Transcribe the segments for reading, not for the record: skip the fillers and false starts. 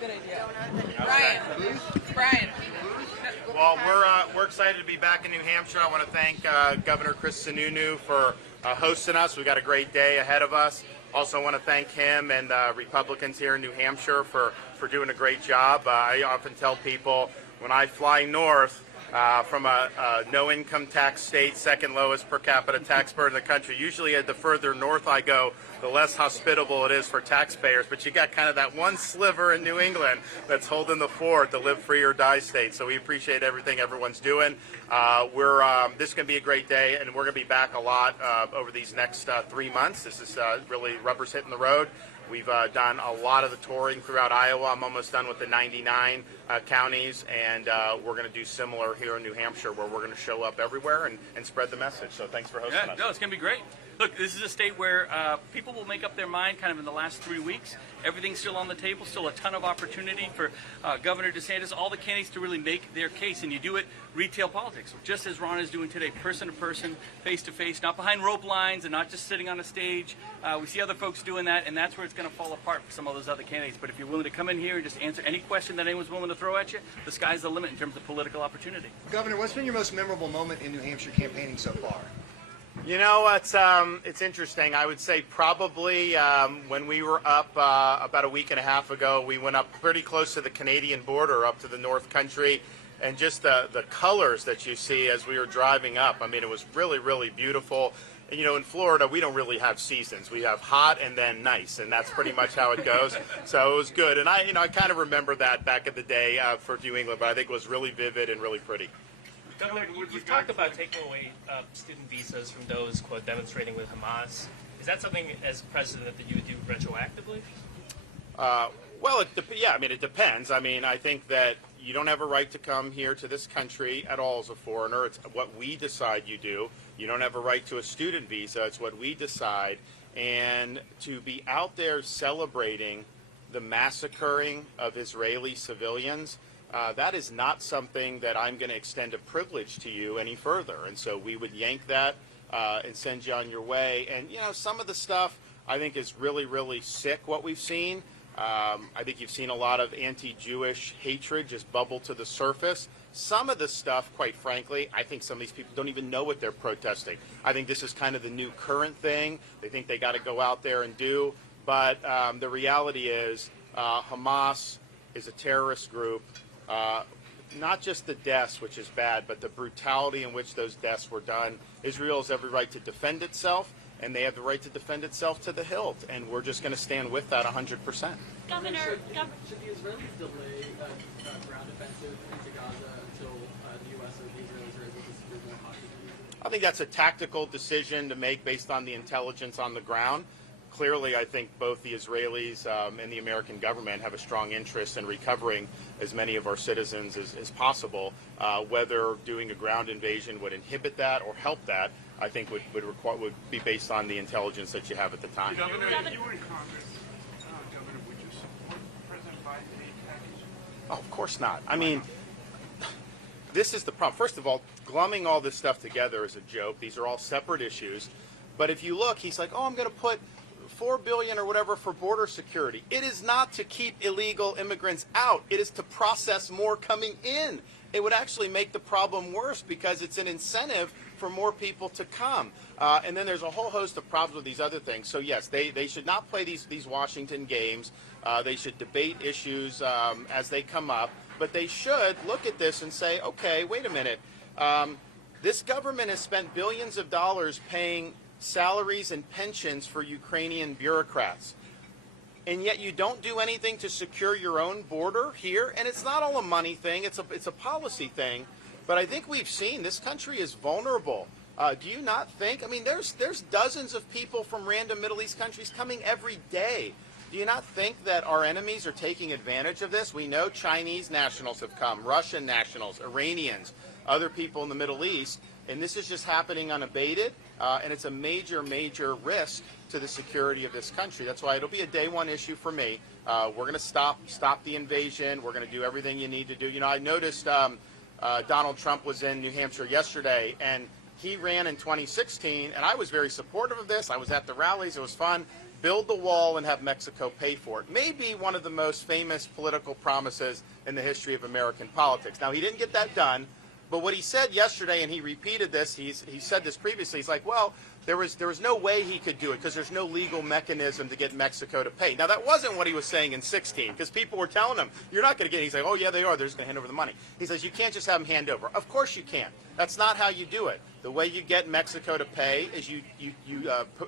good idea. Brian. Well, we're excited to be back in New Hampshire. I want to thank Governor Sununu for hosting us. We've got a great day ahead of us. Also want to thank him and Republicans here in New Hampshire for doing a great job. I often tell people when I fly north from a no-income tax state, second lowest per capita tax burden in the country, usually the further north I go, the less hospitable it is for taxpayers. But you got kind of that one sliver in New England that's holding the fort, the live free or die state. So we appreciate everything everyone's doing. This is going to be a great day, and we're going to be back a lot over these next 3 months. This is really rubber's hitting the road. We've done a lot of the touring throughout Iowa. I'm almost done with the 99 counties, and we're going to do similar here in New Hampshire, where we're going to show up everywhere and spread the message. So thanks for hosting us. No, it's going to be great. Look, this is a state where people will make up their mind kind of in the last 3 weeks. Everything's still on the table, still a ton of opportunity for Governor DeSantis, all the candidates to really make their case, and you do it retail politics, just as Ron is doing today, person to person, face to face, not behind rope lines and not just sitting on a stage. We see other folks doing that, and that's where it's going to fall apart for some of those other candidates. But if you're willing to come in here and just answer any question that anyone's willing to throw at you, the sky's the limit in terms of political opportunity. Governor, what's been your most memorable moment in New Hampshire campaigning so far? You know, it's interesting. I would say probably when we were up about a week and a half ago, we went up pretty close to the Canadian border, up to the North Country, and just the colors that you see as we were driving up. I mean, it was really, really beautiful. And, you know, in Florida, we don't really have seasons. We have hot and then nice, and that's pretty much how it goes. So it was good. And I kind of remember that back in the day for New England, but I think it was really vivid and really pretty. Governor, you've talked about taking away student visas from those, quote, demonstrating with Hamas. Is that something, as president, that you would do retroactively? Well, yeah, I mean, it depends. I mean, I think that you don't have a right to come here to this country at all as a foreigner. It's what we decide you do. You don't have a right to a student visa. It's what we decide. And to be out there celebrating the massacring of Israeli civilians, that is not something that I'm going to extend a privilege to you any further. And so we would yank that and send you on your way. And, you know, some of the stuff I think is really, really sick, what we've seen. I think you've seen a lot of anti-Jewish hatred just bubble to the surface. Some of the stuff, quite frankly, I think some of these people don't even know what they're protesting. I think this is kind of the new current thing. They think they got to go out there and do. But the reality is Hamas is a terrorist group. Not just the deaths, which is bad, but the brutality in which those deaths were done. Israel has every right to defend itself, and they have the right to defend itself to the hilt, and we're just going to stand with that 100%. Governor, should the Israelis delay ground offensive into Gaza until the U.S. or the Israelis are able to secure more hostages? I think that's a tactical decision to make based on the intelligence on the ground. Clearly, I think both the Israelis and the American government have a strong interest in recovering as many of our citizens as possible. Whether doing a ground invasion would inhibit that or help that, I think would be based on the intelligence that you have at the time. Governor, if you were in Congress, Governor, would you support President Biden's aid package? Oh, of course not. I mean, this is the problem. First of all, glumming all this stuff together is a joke. These are all separate issues. But if you look, he's like, oh, I'm going to put $4 billion or whatever for border security. It is not to keep illegal immigrants out. It is to process more coming in. It would actually make the problem worse because it's an incentive for more people to come. And then there's a whole host of problems with these other things. So yes, they should not play these Washington games. They should debate issues as they come up. But they should look at this and say, okay, wait a minute. This government has spent billions of dollars paying salaries and pensions for Ukrainian bureaucrats. And yet you don't do anything to secure your own border here. And it's not all a money thing. It's a policy thing. But I think we've seen this country is vulnerable. Do you not think? I mean, there's dozens of people from random Middle East countries coming every day. Do you not think that our enemies are taking advantage of this? We know Chinese nationals have come, Russian nationals, Iranians, other people in the Middle East. And this is just happening unabated. And it's a major, major risk to the security of this country. That's why it'll be a day one issue for me. We're going to stop the invasion. We're going to do everything you need to do. You know, I noticed Donald Trump was in New Hampshire yesterday, and he ran in 2016, and I was very supportive of this. I was at the rallies. It was fun. build the wall and have Mexico pay for it. Maybe one of the most famous political promises in the history of American politics. Now, he didn't get that done, but what he said yesterday, and he repeated this, he said this previously, he's like, well, there was no way he could do it because there's no legal mechanism to get Mexico to pay. Now, that wasn't what he was saying in 16, because people were telling him, you're not going to get it. He's like, oh, yeah, they are. They're just going to hand over the money. He says, you can't just have them hand over. Of course you can't. That's not how you do it. The way you get Mexico to pay is you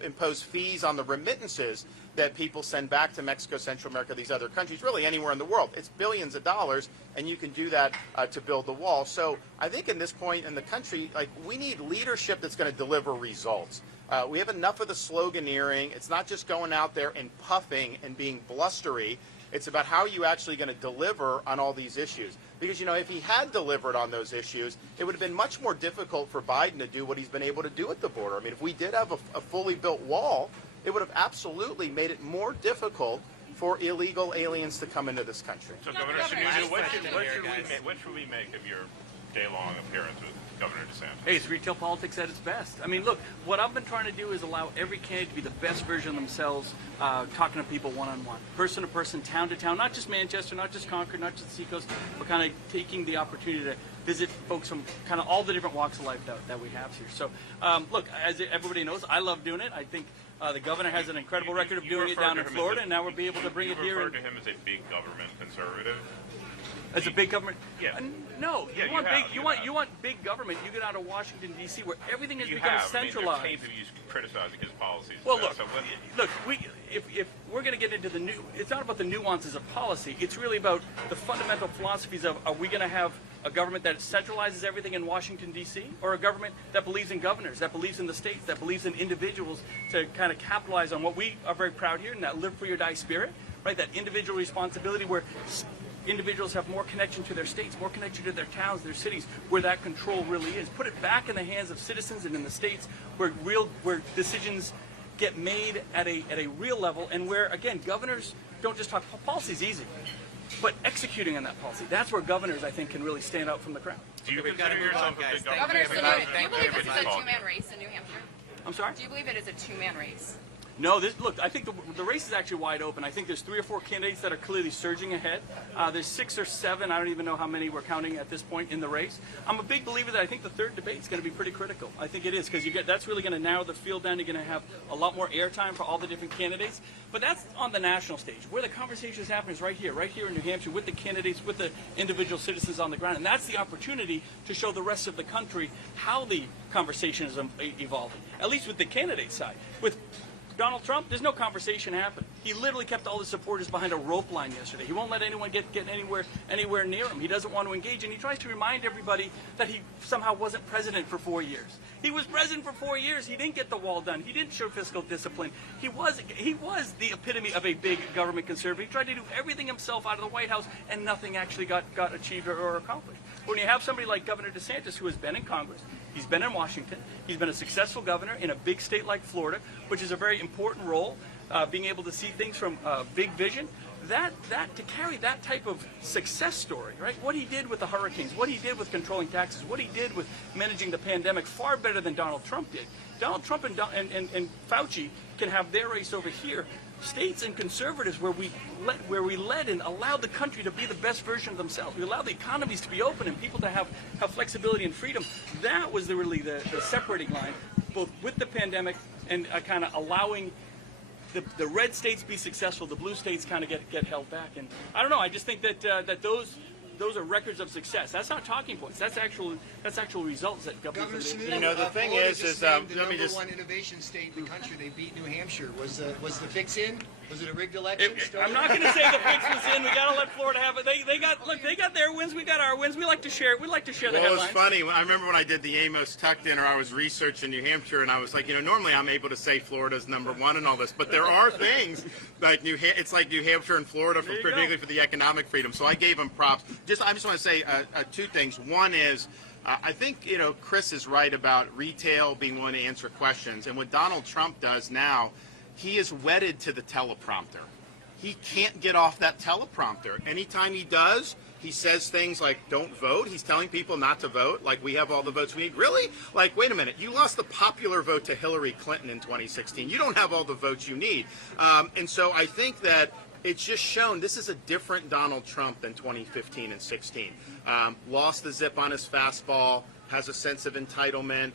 impose fees on the remittances that people send back to Mexico, Central America, these other countries, really anywhere in the world. It's billions of dollars, and you can do that to build the wall. So I think in this point in the country, like, we need leadership that's going to deliver results. We have enough of the sloganeering. It's not just going out there and puffing and being blustery. It's about how are you actually going to deliver on all these issues. Because, you know, if he had delivered on those issues, it would have been much more difficult for Biden to do what he's been able to do at the border. I mean, if we did have a fully built wall, it would have absolutely made it more difficult for illegal aliens to come into this country. So, Governor Sununu, what should we make of your day-long appearance with Governor DeSantis? Hey, it's retail politics at its best. I mean, look, what I've been trying to do is allow every candidate to be the best version of themselves, talking to people one-on-one, person to person, town to town, not just Manchester, not just Concord, not just the Seacoast, but kind of taking the opportunity to visit folks from kind of all the different walks of life that we have here. So, look, as everybody knows, I love doing it. I think the governor has an incredible record of doing it down in Florida, and now we'll be able to bring it here. You referred to him as a big government conservative? As a big government? Yeah. No. Yeah, you want big government. You get out of Washington, D.C., where everything has become centralized. I mean, there's tape of you criticizing his policies. Well, look, if we're going to get into the new, it's not about the nuances of policy. It's really about the fundamental philosophies of, are we going to have a government that centralizes everything in Washington, D.C., or a government that believes in governors, that believes in the states, that believes in individuals to kind of capitalize on what we are very proud here, and that live free or die spirit, right? That individual responsibility where individuals have more connection to their states, more connection to their towns, their cities, where that control really is. Put it back in the hands of citizens and in the states where decisions get made at a real level, and where, again, governors don't just talk. Policy's easy, but executing on that policy, that's where governors, I think, can really stand out from the crowd. Do you consider yourself a big government? Governor Sununu, do you believe this is a two-man race in New Hampshire? I'm sorry? Do you believe it is a two-man race? No, look, I think the race is actually wide open. I think there's 3 or 4 candidates that are clearly surging ahead. There's 6 or 7, I don't even know how many we're counting at this point in the race. I'm a big believer that I think the third debate is going to be pretty critical. I think it is, because that's really going to narrow the field down. You're going to have a lot more airtime for all the different candidates. But that's on the national stage. Where the conversation is happening is right here in New Hampshire, with the candidates, with the individual citizens on the ground. And that's the opportunity to show the rest of the country how the conversation is evolving, at least with the candidate side. With Donald Trump, there's no conversation happening. He literally kept all his supporters behind a rope line yesterday. He won't let anyone get anywhere near him. He doesn't want to engage, and he tries to remind everybody that he somehow wasn't president for 4 years. He was president for 4 years. He didn't get the wall done. He didn't show fiscal discipline. He was the epitome of a big government conservative. He tried to do everything himself out of the White House, and nothing actually got achieved or accomplished. When you have somebody like Governor DeSantis, who has been in Congress, he's been in Washington, he's been a successful governor in a big state like Florida, which is a very important role, being able to see things from big vision, that to carry that type of success story, right? What he did with the hurricanes, what he did with controlling taxes, what he did with managing the pandemic, far better than Donald Trump did. Donald Trump and Fauci can have their race over here. States and conservatives where we led and allowed the country to be the best version of themselves. We allowed the economies to be open and people to have flexibility and freedom. That was really the separating line, both with the pandemic and kind of allowing the red states be successful, the blue states kind of get held back. And I don't know. I just think that those are records of success. That's not talking points. That's actual results that Governor Sununu, you know, the thing is the number one innovation state in the country. They beat New Hampshire. Was the fix in? Was it a rigged election? I'm not going to say the fix was in. We got to let Florida have it. They got their wins. We got our wins. We like to share. We like to share the headlines. Well, it was funny. I remember when I did the Amos Tuck dinner, I was researching New Hampshire, and I was like, you know, normally I'm able to say Florida's #1 and all this, but there are things like it's like New Hampshire and Florida, particularly for the economic freedom. So I gave them props. I just want to say 2 things. One is, I think, you know, Chris is right about retail being willing to answer questions, and what Donald Trump does now, he is wedded to the teleprompter. he can't get off that teleprompter. Anytime he does, he says things like, don't vote. He's telling people not to vote, like we have all the votes we need. Really? Like, wait a minute. You lost the popular vote to Hillary Clinton in 2016. You don't have all the votes you need. And so I think that it's just shown this is a different Donald Trump than 2015 and 16. Lost the zip on his fastball, has a sense of entitlement,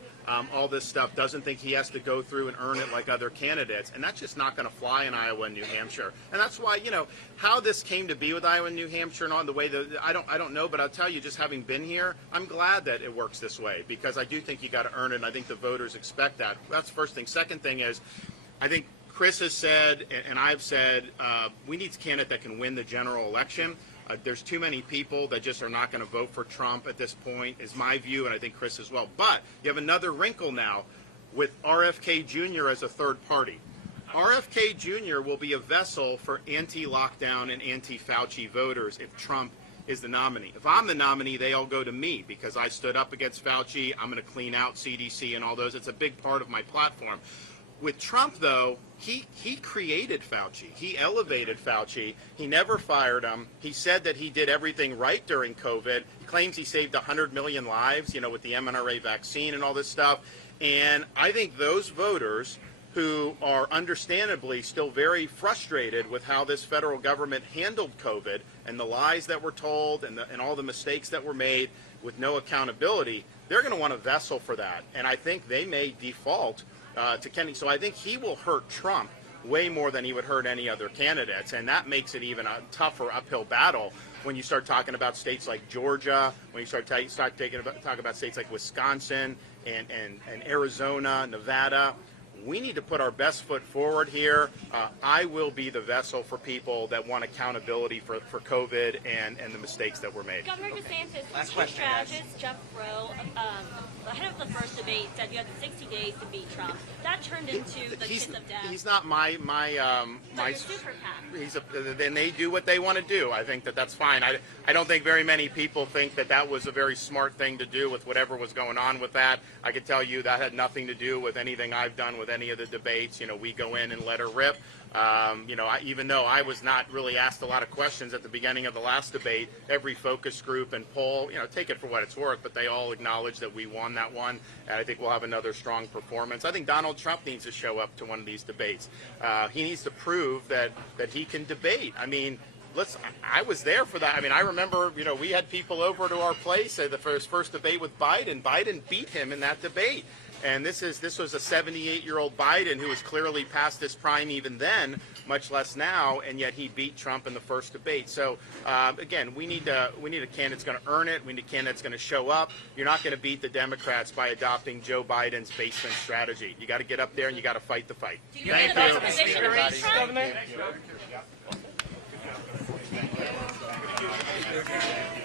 all this stuff, doesn't think he has to go through and earn it like other candidates, and that's just not going to fly in Iowa and New Hampshire. And that's why, you know, how this came to be with Iowa and New Hampshire and on the way that I don't know, but I'll tell you, just having been here, I'm glad that it works this way, because I do think you got to earn it, and I think the voters expect that. That's the first thing. Second thing is, I think Chris has said, and I've said, we need a candidate that can win the general election. There's too many people that just are not going to vote for Trump at this point, is my view, and I think Chris as well. But you have another wrinkle now with RFK Jr. as a third party. RFK Jr. will be a vessel for anti-lockdown and anti-Fauci voters if Trump is the nominee. If I'm the nominee, they all go to me because I stood up against Fauci. I'm going to clean out CDC and all those. It's a big part of my platform. With Trump, though, he created Fauci. He elevated Fauci. He never fired him. He said that he did everything right during COVID. He claims he saved 100 million lives, you know, with the mRNA vaccine and all this stuff. And I think those voters who are understandably still very frustrated with how this federal government handled COVID and the lies that were told and all the mistakes that were made with no accountability, they're going to want a vessel for that. And I think they may default to Kennedy. So I think he will hurt Trump way more than he would hurt any other candidates, and that makes it even a tougher uphill battle when you start talking about states like Georgia, when you start talking about states like Wisconsin and Arizona, Nevada. We need to put our best foot forward here. I will be the vessel for people that want accountability for COVID and the mistakes that were made. Governor DeSantis, chief strategist Jeff Rowe, ahead of the first debate, said you had 60 days to beat Trump. That turned into the kiss of death. He's not my super PAC. Then they do what they want to do. I think that's fine. I don't think very many people think that was a very smart thing to do with whatever was going on with that. I can tell you that had nothing to do with anything I've done with any of the debates. You know, we go in and let her rip. You know, even though I was not really asked a lot of questions at the beginning of the last debate, every focus group and poll, you know, take it for what it's worth, but they all acknowledge that we won that one, and I think we'll have another strong performance. I think Donald Trump needs to show up to one of these debates. He needs to prove that he can debate. I mean, I was there for that. I mean, I remember, you know, we had people over to our place at the first debate with Biden. Biden beat him in that debate. And this was a 78-year-old Biden who was clearly past his prime even then, much less now, and yet he beat Trump in the first debate. So again, we need a candidate that's going to earn it. We need a candidate that's going to show up. You're not going to beat the Democrats by adopting Joe Biden's basement strategy. You got to get up there and you got to fight the fight. Do you think that's a position to beat Trump? Thank you.